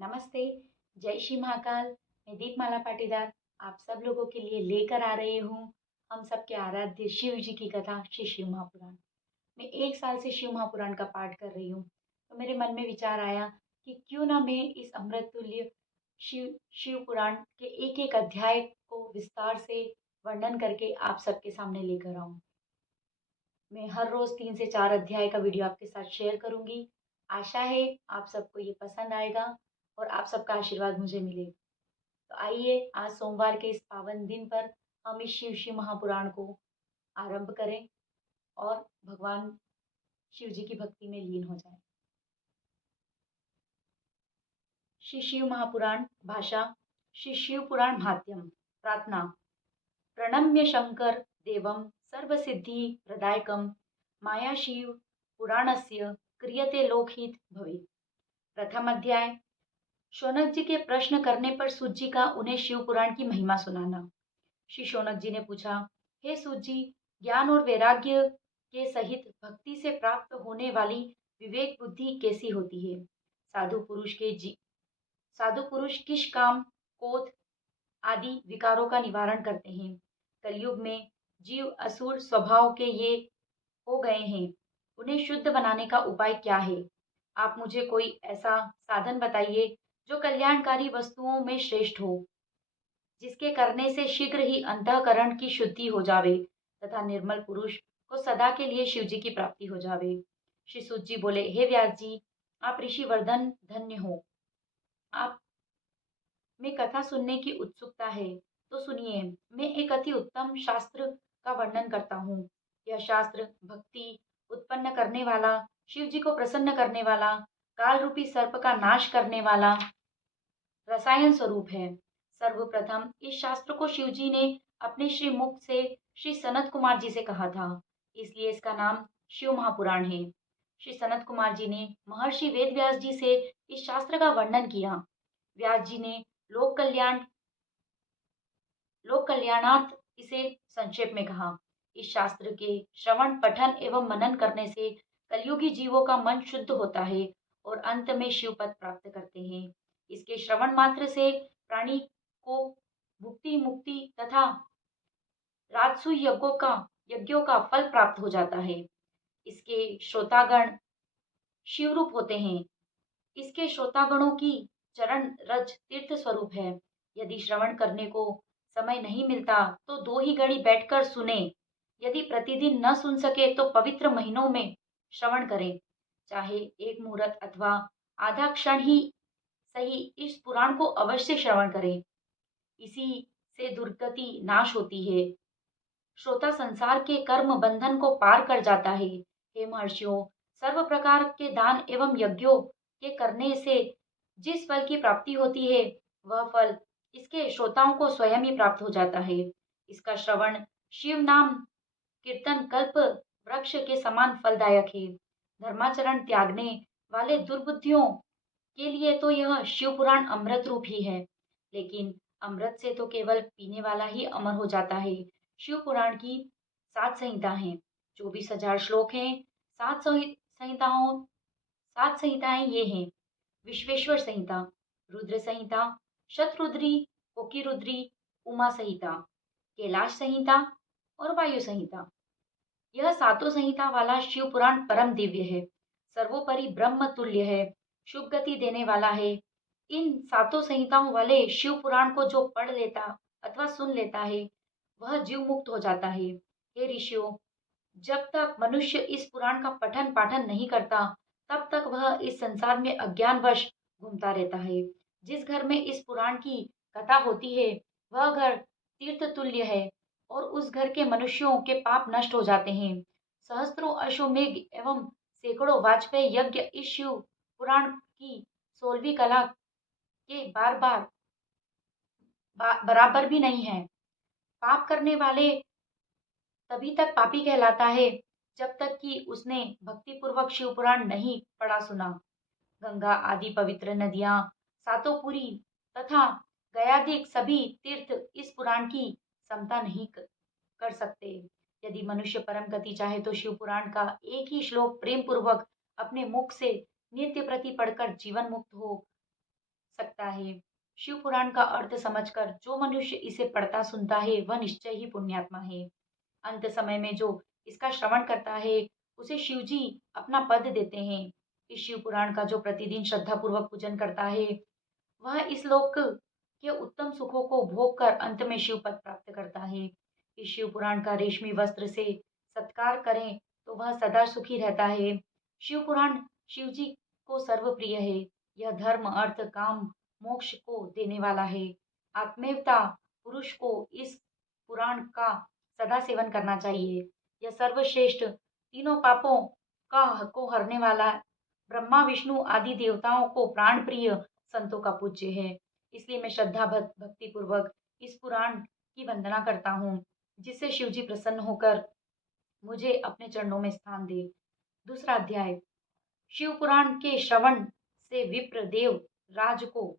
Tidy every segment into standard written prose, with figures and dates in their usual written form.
नमस्ते, जय श्री महाकाल। मैं दीपमाला पाटीदार आप सब लोगों के लिए लेकर आ रही हूँ हम सबके आराध्य शिव जी की कथा श्री शिव महापुराण। मैं 1 साल से शिव महापुराण का पाठ कर रही हूँ, तो मेरे मन में विचार आया कि क्यों ना मैं इस अमृत तुल्य शिव शिव पुराण के एक एक अध्याय को विस्तार से वर्णन करके आप सबके सामने लेकर आऊँ। मैं हर रोज 3 से 4 अध्याय का वीडियो आपके साथ शेयर करूंगी। आशा है आप सबको ये पसंद आएगा और आप सबका आशीर्वाद मुझे मिले। तो आइए आज सोमवार के इस पावन दिन पर हम इस शिव शिव महापुराण को आरंभ करें और भगवान शिव जी की भक्ति में लीन हो जाएं। श्री शिव महापुराण भाषा श्री शिव पुराण भात्यम। प्रार्थना। प्रणम्य शंकर देवं सर्वसिद्धि प्रदायकं माया शिव पुराणस्य क्रियते लोकहित भवे। प्रथम अध्याय। शौनक जी के प्रश्न करने पर सूत जी का उन्हें शिव पुराण की महिमा सुनाना। श्री शौनक जी ने पूछा, हे सूत जी, ज्ञान और वैराग्य के सहित भक्ति से प्राप्त होने वाली विवेक बुद्धि कैसी होती है? साधु पुरुष किस काम, क्रोध आदि विकारों का निवारण करते हैं? कलयुग में जीव असुर स्वभाव के ये हो गए हैं, उन्हें शुद्ध बनाने का उपाय क्या है? आप मुझे कोई ऐसा साधन बताइए जो कल्याणकारी वस्तुओं में श्रेष्ठ हो, जिसके करने से शीघ्र ही अंतःकरण की शुद्धि हो जावे तथा निर्मल पुरुष को सदा के लिए शिव जी की प्राप्ति हो जावे। श्री सुत जी बोले, हे व्यास जी, आप ऋषि वर्धन धन्य हो। आप में कथा सुनने की उत्सुकता है, तो सुनिए। मैं एक अति उत्तम शास्त्र का वर्णन करता हूँ। यह शास्त्र भक्ति उत्पन्न करने वाला, शिव जी को प्रसन्न करने वाला, काल रूपी सर्प का नाश करने वाला रसायन स्वरूप है। सर्वप्रथम इस शास्त्र को शिव जी ने अपने श्री मुख से श्री सनत कुमार जी से कहा था, इसलिए इसका नाम शिव महापुराण है। श्री सनत कुमार जी ने महर्षि वेद व्यास जी से इस शास्त्र का वर्णन किया। व्यास जी ने लोक कल्याण लोक कल्याणार्थ इसे संक्षेप में कहा। इस शास्त्र के श्रवण पठन एवं मनन करने से कलयुगी जीवों का मन शुद्ध होता है और अंत में शिव पद प्राप्त करते हैं। इसके श्रवण मात्र से प्राणी को भुक्ति मुक्ति तथा राजसु यज्ञों का फल प्राप्त हो जाता है। इसके श्रोतागण शिव रूप होते हैं। इसके श्रोतागणों की चरण रज तीर्थ स्वरूप है। यदि श्रवण करने को समय नहीं मिलता तो 2 ही घड़ी बैठकर सुने। यदि प्रतिदिन न सुन सके तो पवित्र महीनों में श्रवण करें। चाहे एक मुहूर्त अथवा आधा क्षण ही सही, इस पुराण को अवश्य श्रवण करें। इसी से दुर्गति नाश होती है। श्रोता संसार के कर्म बंधन को पार कर जाता है। हे महर्षियों, सर्व प्रकार के दान एवं यज्ञों के करने से जिस फल की प्राप्ति होती है, वह फल इसके श्रोताओं को स्वयं ही प्राप्त हो जाता है। इसका श्रवण शिव नाम कीर्तन कल्प वृक्ष के समान फलदायक है। धर्माचरण त्यागने वाले दुर्बुद्धियों के लिए तो यह शिव पुराण अमृत रूप ही है, लेकिन अमृत से तो केवल पीने वाला ही अमर हो जाता है। शिव पुराण की 7 संहिता हैं, 24,000 श्लोक हैं। संहिताओं 7 संहिताएं ये हैं: विश्वेश्वर संहिता, रुद्र संहिता, शतरुद्री, कोकिरुद्री, उमा संहिता, कैलाश संहिता और वायु संहिता। यह 7 संहिता वाला शिव पुराण परम दिव्य है, सर्वोपरि ब्रह्म तुल्य है, शुभ गति देने वाला है। इन 7 संहिताओं वाले शिव पुराण को जो पढ़ लेता अथवा सुन लेता है, वह जीव मुक्त हो जाता है। हे ऋषियों, जब तक मनुष्य इस पुराण का पठन पाठन नहीं करता, तब तक वह इस संसार में अज्ञानवश घूमता रहता है। जिस घर में इस पुराण की कथा होती है, वह घर तीर्थ तुल्य है और उस घर के मनुष्यों के पाप नष्ट हो जाते हैं। सहस्त्रों अश्वमेघ एवं सैकड़ों वाजपेयी यज्ञ इस शिव पुराण की 16वीं कला के बराबर भी नहीं है। पाप करने वाले तभी तक पापी कहलाता है जब तक कि उसने भक्ति पूर्वक शिव पुराण नहीं पढ़ा सुना। गंगा आदि पवित्र नदियां, सातोपुरी तथा गयादिक सभी तीर्थ इस पुराण की समता नहीं कर सकते। यदि मनुष्य परम गति चाहे तो शिव पुराण का एक ही श्लोक प्रेम पूर्वक अपने मुख से नित्य प्रति पढ़कर जीवन मुक्त हो सकता है। शिव पुराण का अर्थ समझकर जो मनुष्य इसे पढ़ता सुनता है वह निश्चय ही पुण्यात्मा है। अंत समय में जो इसका श्रवण करता है उसे शिव जी अपना पद देते हैं। इस शिव पुराण का जो प्रतिदिन श्रद्धापूर्वक पूजन करता है वह इस लोक के उत्तम सुखों को भोग कर अंत में शिव पद प्राप्त करता है। इस शिव पुराण का रेशमी वस्त्र से सत्कार करें तो वह सदा सुखी रहता है। शिव पुराण शिव जी को सर्वप्रिय है। यह धर्म अर्थ काम मोक्ष को देने वाला है। आत्मेवता पुरुष को इस पुराण का सदा सेवन करना चाहिए। यह सर्वश्रेष्ठ तीनों पापों का को हरने वाला ब्रह्मा विष्णु आदि देवताओं को प्राण प्रिय संतों का पूज्य है। इसलिए मैं श्रद्धा भक्ति पूर्वक इस पुराण की वंदना करता हूँ, जिससे शिव जी प्रसन्न होकर मुझे अपने चरणों में स्थान दे। दूसरा अध्याय। शिव पुराण के श्रवण से विप्र देव राज को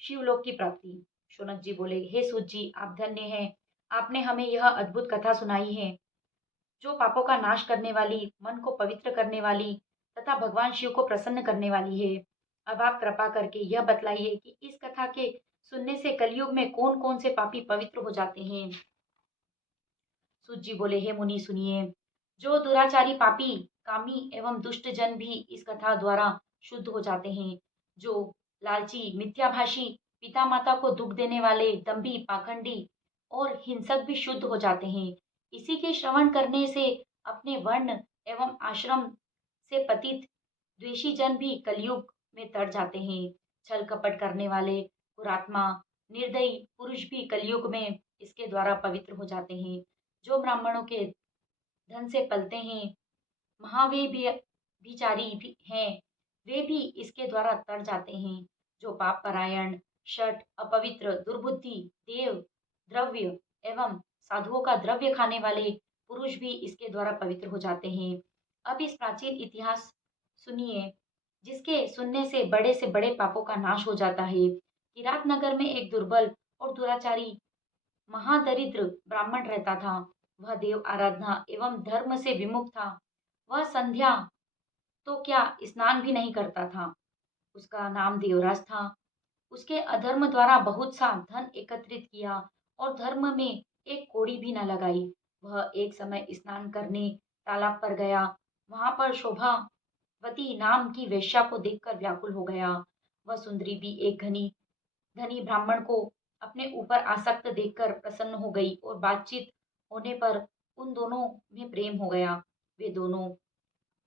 शिवलोक की प्राप्ति। शौनक जी बोले, हे सूत जी, आप धन्य हैं। आपने हमें यह अद्भुत कथा सुनाई है, जो पापों का नाश करने वाली, मन को पवित्र करने वाली तथा भगवान शिव को प्रसन्न करने वाली है। अब आप कृपा करके यह बतलाइए कि इस कथा के सुनने से कलयुग में कौन कौन से पापी पवित्र हो जाते हैं। सूत जी बोले, हे मुनि सुनिए। जो दुराचारी पापी कामी एवं दुष्ट जन भी इस कथा द्वारा शुद्ध हो जाते हैं। जो लालची मिथ्याभाषी पिता माता को दुख देने वाले दंभी पाखंडी और हिंसक भी शुद्ध हो जाते हैं। इसी के श्रवण करने से अपने वर्ण एवं आश्रम से पतित द्वेषी जन भी कलयुग में तर जाते हैं। छल कपट करने वाले पुरात्मा निर्दयी पुरुष भी कलयुग में इसके द्वारा पवित्र हो जाते हैं। जो ब्राह्मणों के धन से पलते हैं, महावे भी विचारी भी हैं, वे भी इसके द्वारा तर जाते हैं। जो पाप परायण शठ अपवित्र दुर्बुद्धि देव द्रव्य एवं साधुओं का द्रव्य खाने वाले पुरुष भी इसके द्वारा पवित्र हो जाते हैं। अब इस प्राचीन इतिहास सुनिए, जिसके सुनने से बड़े पापों का नाश हो जाता है। किरात नगर में एक दुर्बल और दुराचारी महादरिद्र ब्राह्मण रहता था। वह देव आराधना एवं धर्म से विमुख था। वह संध्या तो क्या स्नान भी नहीं करता था। उसका नाम देवराज था। उसके अधर्म द्वारा बहुत सा धन एकत्रित किया और धर्म में एक कौड़ी भी न लगाई। वह एक समय स्नान करने तालाब पर गया। वहां पर शोभावती नाम की वेश्या को देखकर व्याकुल हो गया। वह सुंदरी भी एक घनी धनी ब्राह्मण को अपने ऊपर आसक्त देखकर प्रसन्न हो गई और बातचीत होने पर उन दोनों में प्रेम हो गया। वे दोनों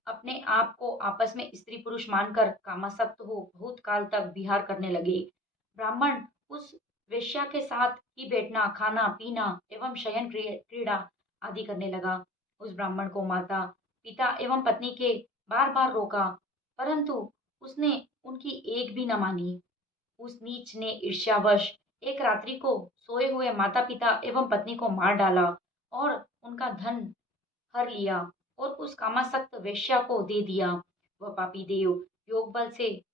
अपने आप को आपस में स्त्री पुरुष मानकर कामासक्त हो बहुत काल तक विहार करने लगे। ब्राह्मण उस वेश्या के साथ ही बैठना खाना पीना एवं शयन क्रीड़ा आदि करने लगा। उस ब्राह्मण को माता पिता एवं पत्नी के बार बार रोका, परंतु उसने उनकी एक भी न मानी। उस नीच ने ईर्ष्यावश एक रात्रि को सोए हुए माता पिता एवं पत्नी को मार डाला और उनका धन हर लिया और उस कामासक्त वेश्या को दे दिया। वह पापी देव योग बल से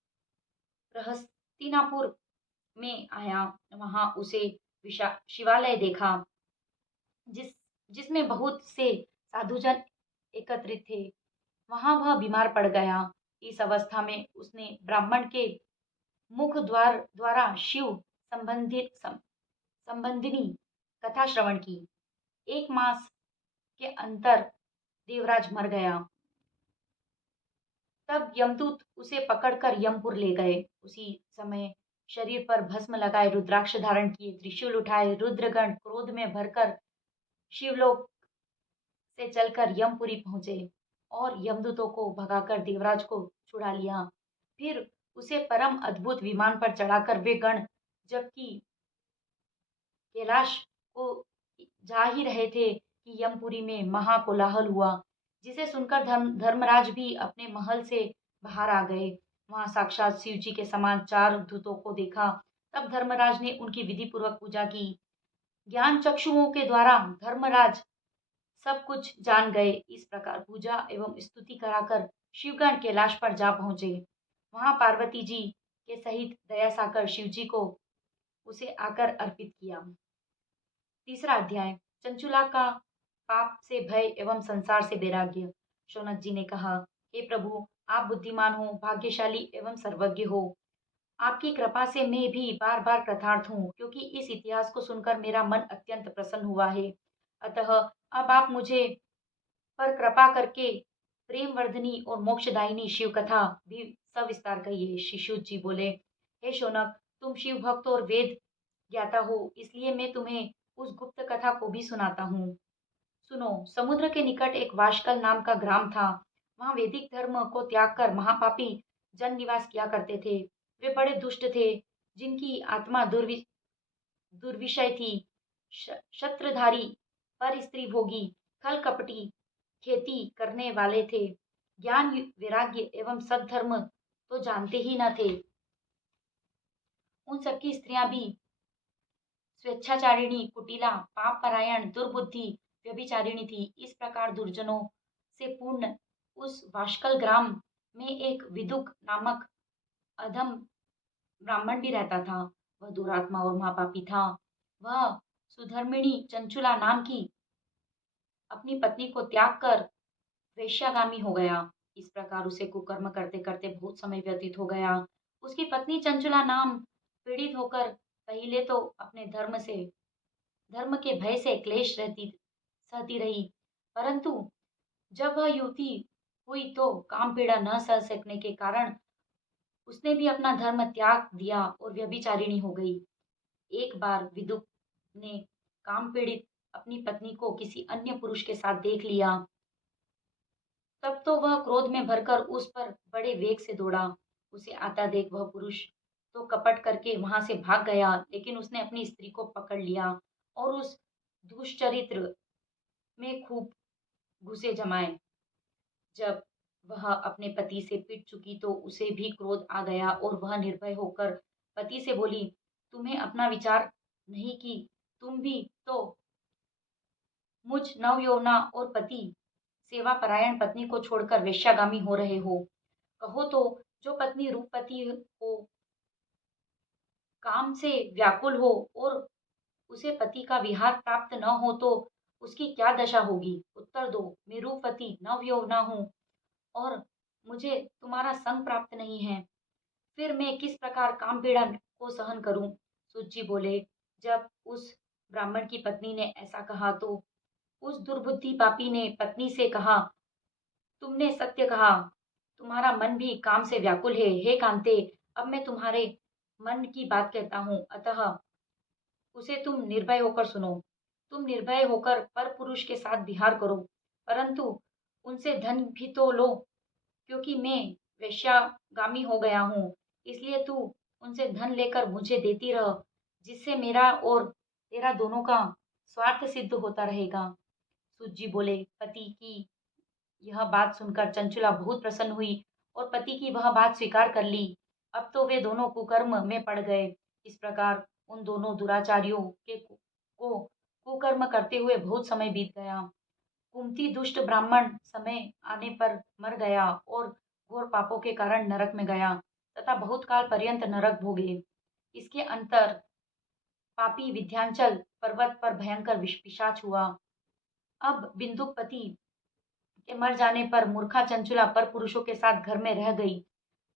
रहस्तिनापुर में आया। वहां उसे शिवालय देखा, जिसमें बहुत से साधुजन एकत्रित थे। वहां वह बीमार पड़ गया। इस अवस्था में उसने ब्राह्मण के मुख द्वारा शिव संबंधिनी कथा श्रवण की। एक मास के अंतर देवराज मर गया। तब यमदूत उसे पकड़कर यमपुर ले गए। उसी समय शरीर पर भस्म लगाए रुद्राक्ष धारण किए त्रिशूल उठाए रुद्रगण क्रोध में भरकर शिवलोक से चलकर यमपुरी पहुंचे और यमदूतों को भगाकर देवराज को छुड़ा लिया। फिर उसे परम अद्भुत विमान पर चढ़ाकर वे गण जबकि कैलाश को जा ही रहे थे कि यमपुरी में महाकोलाहल हुआ, जिसे सुनकर धर्मराज भी अपने महल से बाहर आ गए। वहां साक्षात शिव जी के समान चार दूतों को देखा। तब धर्मराज ने उनकी विधि पूर्वक पूजा की। ज्ञान चक्षुओं के द्वारा धर्मराज सब कुछ जान गए। इस प्रकार पूजा एवं स्तुति कराकर शिवगण कैलाश पर जा पहुंचे। वहां पार्वती जी के सहित दया साकर शिव जी को उसे आकर अर्पित किया। तीसरा अध्याय। चंचुला का पाप से भय एवं संसार से वैराग्य। शौनक जी ने कहा, हे प्रभु, आप बुद्धिमान हो भाग्यशाली एवं सर्वज्ञ हो। आपकी कृपा से मैं भी बार बार कृतार्थ हूँ, क्योंकि इस इतिहास को सुनकर मेरा मन अत्यंत प्रसन्न हुआ है। अतः अब आप मुझे पर कृपा करके प्रेम वर्धनी और मोक्षदायिनी शिव कथा भी सविस्तार कहिए। शिशुत जी बोले, हे शौनक, तुम शिव भक्त और वेद ज्ञाता हो, इसलिए मैं तुम्हें उस गुप्त कथा को भी सुनाता हूँ। सुनो, समुद्र के निकट एक वाशकल नाम का ग्राम था। वहां वैदिक धर्म को त्याग कर महापापी जन निवास किया करते थे। वे बड़े दुष्ट थे, जिनकी आत्मा दुर्विषय थी। शस्त्रधारी, पर स्त्री भोगी, खल कपटी, खेती करने वाले थे। ज्ञान, वैराग्य एवं सद्धर्म तो जानते ही न थे। उन सबकी स्त्रियां भी स्वेच्छाचारिणी, कुटिला, पाप परायण, दुर्बुद्धि, व्यभिचारिणी थी। इस प्रकार दुर्जनों से पूर्ण उस वाशकल ग्राम में एक विदुक नामक अधम ब्राह्मण भी रहता था। वह दुरात्मा और महापापी था। वह सुधर्मिणी चंचुला नाम की अपनी पत्नी को त्याग कर वेश्यागामी हो गया। इस प्रकार उसे कुकर्म करते करते बहुत समय व्यतीत हो गया। उसकी पत्नी चंचुला नाम पीड़ित होकर पहले तो अपने धर्म के भय से क्लेश रहती सहती रही, परंतु जब वह युवती हुई तो काम पीड़ा न सह सकने के कारण उसने भी अपना धर्म त्याग दिया और व्यभिचारिणी हो गई। एक बार विदुप ने काम पीड़ित अपनी पत्नी को किसी अन्य पुरुष के साथ देख लिया। तब तो वह क्रोध में भरकर उस पर बड़े वेग से दौड़ा। उसे आता देख वह पुरुष तो कपट करके वहां से भाग गया, लेकिन उसने अपनी स्त्री को पकड़ लिया और उस दुष्चरित्र में खूब घुसे जमाए। जब वह अपने पति से पिट चुकी तो उसे भी क्रोध आ गया और वह निर्भय होकर पति से बोली, तुम्हें अपना विचार नहीं कि तुम भी तो मुझ नवयौवना और पति सेवा परायण पत्नी को छोड़कर वेश्यागामी हो रहे हो। कहो तो, जो पत्नी रूपवती हो, काम से व्याकुल हो और उसे पति का विहार प्राप्त न हो तो उसकी क्या दशा होगी? उत्तर दो। मैं रूपवती नवयौवना हूँ और मुझे तुम्हारा संग प्राप्त नहीं है, फिर मैं किस प्रकार काम पीड़ा को सहन करूं? सूत बोले, जब उस ब्राह्मण की पत्नी ने ऐसा कहा तो उस दुर्बुद्धि पापी ने पत्नी से कहा, तुमने सत्य कहा, तुम्हारा मन भी काम से व्याकुल है। हे कांते, अब मैं तुम्हारे मन की बात कहता हूँ, अतः उसे तुम निर्भय होकर सुनो। तुम निर्भय होकर पर पुरुष के साथ विहार करो, परंतु उनसे धन भी तो लो, क्योंकि मैं वेश्यागामी हो गया हूँ। इसलिए तू उनसे धन लेकर मुझे देती रह, जिससे मेरा और तेरा दोनों का स्वार्थ सिद्ध होता रहेगा। सूत बोले, पति की यह बात सुनकर चंचुला बहुत प्रसन्न हुई और पति की वह बात स्वीकार कर ली। अब तो वे दोनों कुकर्म में पड़ गए। इस प्रकार उन दोनों दुराचारियों के को कुकर्म करते हुए बहुत समय बीत गया। कुंती दुष्ट ब्राह्मण समय आने पर मर गया और घोर पापों के कारण नरक में गया तथा बहुत काल पर्यंत नरक भोगे। इसके अंतर पापी विंध्याचल पर्वत पर भयंकर पिशाच हुआ। अब बिंदुक पति के मर जाने पर मूर्खा चंचुला पर पुरुषों के साथ घर में रह गई।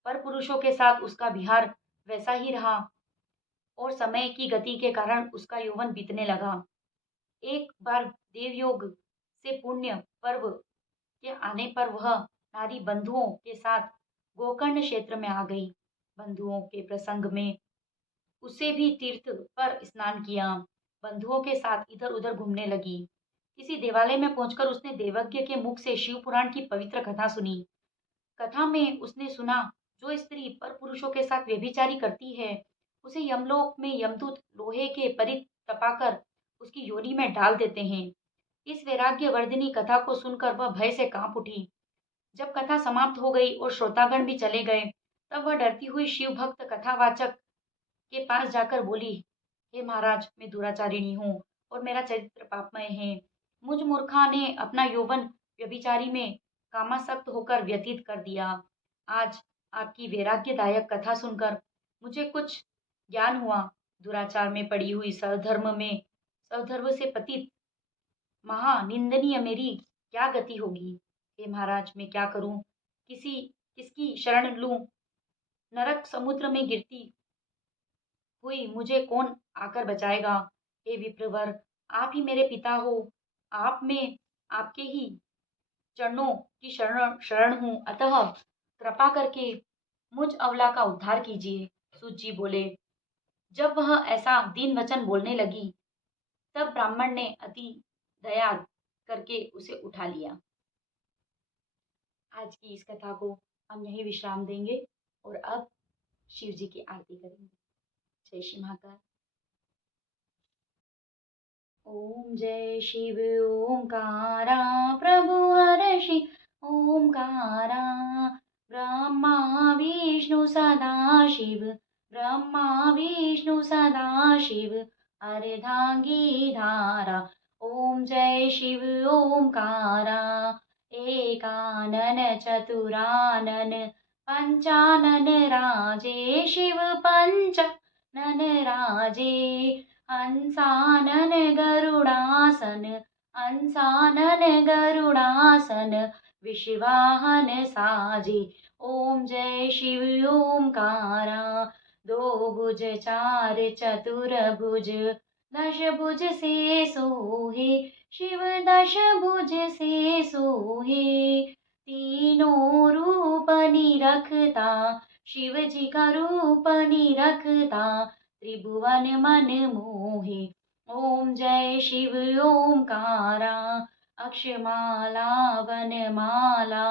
पर पुरुषों के साथ उसका विहार वैसा ही रहा और समय की गति के कारण उसका यौवन बीतने लगा। एक बार देवयोग से पुण्य पर्व के आने पर वह नारी बंधुओं के साथ गोकर्ण क्षेत्र में आ गई। बंधुओं के प्रसंग में उसे भी तीर्थ पर स्नान किया। बंधुओं के साथ इधर उधर घूमने लगी। किसी देवालय में पहुंचकर उसने देवज्ञ के मुख से शिव पुराण की पवित्र कथा सुनी। कथा में उसने सुना, जो स्त्री पर पुरुषों के साथ व्यभिचारी करती है, उसे यमलोक में यमदूत लोहे के परित तपाकर उसकी योनि में डाल देते हैं। इस वैराग्य वर्धिनी कथा को सुनकर वह भय से कांप उठी। जब कथा समाप्त हो गई और श्रोतागण भी चले गए, तब वह डरती हुई शिव भक्त कथावाचक के पास जाकर बोली, हे महाराज, मैं दुराचारिणी हूँ और मेरा चरित्र पापमय है। मुझ मूर्खा ने अपना यौवन व्यभिचारी में कामासक्त होकर व्यतीत कर दिया। आज आपकी वैराग्यदायक कथा सुनकर मुझे कुछ ज्ञान हुआ। दुराचार में पड़ी हुई सधर्म से पतित महानिंदनीय मेरी क्या गति होगी? हे महाराज, मैं क्या करूं? किसकी शरण लूं? नरक समुद्र में गिरती हुई मुझे कौन आकर बचाएगा? हे विप्रवर, आप ही मेरे पिता हो, आप में आपके ही चरणों की शरण शरण हूँ, अतः कृपा करके मुझ अबला का उद्धार कीजिए। सूत जी बोले। जब वह ऐसा दीन वचन बोलने लगी, तब ब्राह्मण ने अति दया करके उसे उठा लिया। आज की इस कथा को हम यहीं विश्राम देंगे और अब शिव जी की आरती करेंगे। जय श्री महाकाल। ओम जय शिव ओंकारा, प्रभु हर्षि ओंकारा, ब्रह्मा विष्णु सदा शिव, ब्रह्मा विष्णु सदा शिव, अर्धांगी धारा। ओम जय शिव ओंकारा, एकानन चतुरानन पंचानन राजे, शिव पंचानन राजे, हंसानन गरुडासन, हंसानन गरुडासन, विश्वाहन साजे। ओम जय शिव ओंकारा, दो भुज चार चतुर भुज, दश भुज से सोहे, शिव दश भुज से सोहे, तीनों रूप निरखता, शिव जी का रूप निरखता, त्रिभुवन मन मोहे। ओम जय शिव ओंकारा, अक्षमाला वनमाला,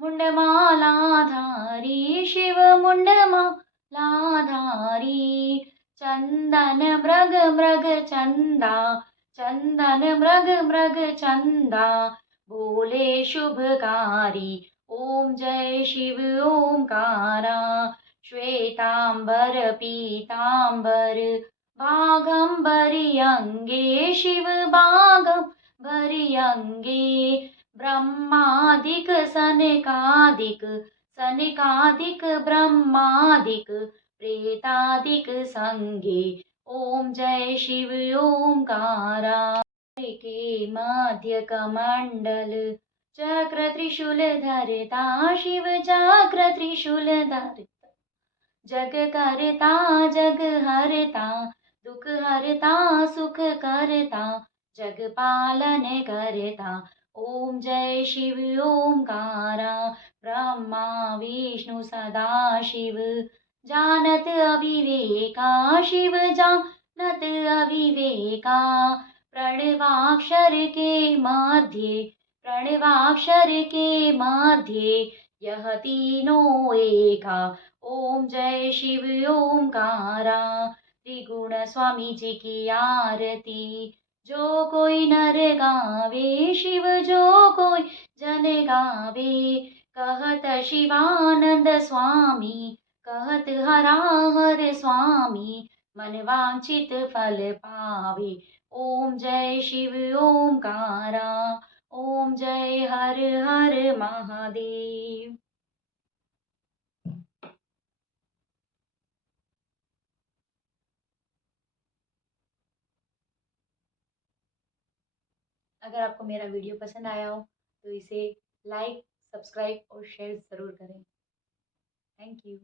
मुंडमाला धारी, शिव मुंडमाला धारी, चंदन मृग मृग चंदा, चंदन मृग मृग चंदा, बोले शुभकारी। ओम जय शिव ओंकारा, श्वेतांबर पीतांबर, बाघंबरी अंगे, शिव बाघंबरी अंगे, ब्रह्मादिक सनकादिक, सनकादिक ब्रह्मादिक, प्रेतादिक संगे। ओम जय शिव ओंकारा, के मध्य कमंडल, चक्र त्रिशूल धरता, शिव चक्र त्रिशूल धरता, जग करता जग हरता, दुख हरता सुख करता, जग पालन करता। ओम जय शिव ओंकारा, ब्रह्मा विष्णु सदा शिव, जानत अविवेका, शिव जानत अविवेका, प्रणवाक्षर के मध्य, प्रणवाक्षर के मध्य, यह तीनों एका। ओम जय शिव ओंकारा, त्रिगुण स्वामी जी की आरती, जो कोई नर गावे, शिव जो कोई जन गावे, कहत शिवानंद स्वामी, कहत हरा हर स्वामी, मन वांछित फल पावे। ओम जय शिव ओंकारा, ओम जय हर हर महादेव। अगर आपको मेरा वीडियो पसंद आया हो तो इसे लाइक, सब्सक्राइब और शेयर ज़रूर करें। Thank you.